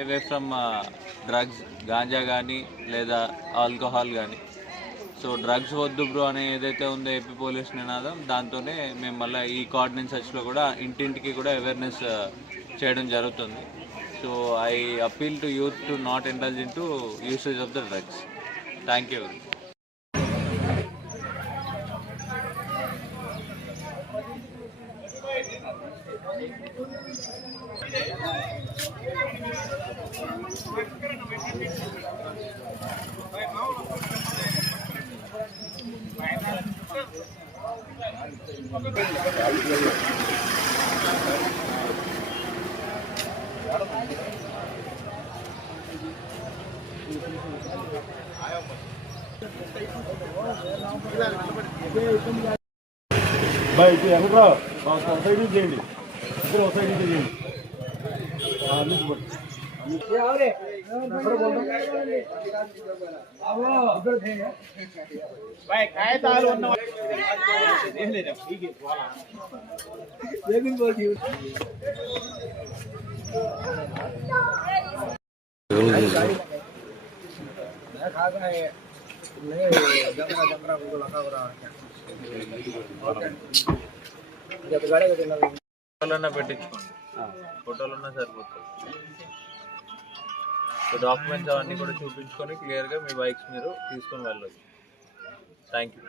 Away from drugs, ganja కానీ లేదా alcohol కానీ. సో డ్రగ్స్ వద్దు బ్రో అని ఏదైతే ఉందో ఏపీ పోలీస్ నినాదం, దాంతోనే మేము మళ్ళీ ఈ కార్డినెన్స్ సర్చ్లో కూడా ఇంటింటికి కూడా అవేర్నెస్ చేయడం జరుగుతుంది. So I appeal to youth to not indulge in to usage of the drugs. Thank you. भाई एंट्रा सैड చేయండి ఇద్దరు సైడ్ నుంచి చేయండి भाई कायदाలు ఉన్న ఫోటోలన్నా పెట్టించుకోండి, ఫోటోలున్నా సరిపోతుంది. సో డాక్యుమెంట్స్ అవన్నీ కూడా చూపించుకొని క్లియర్గా మీ బైక్స్ మీరు తీసుకొని వెళ్ళొచ్చు. Thank you.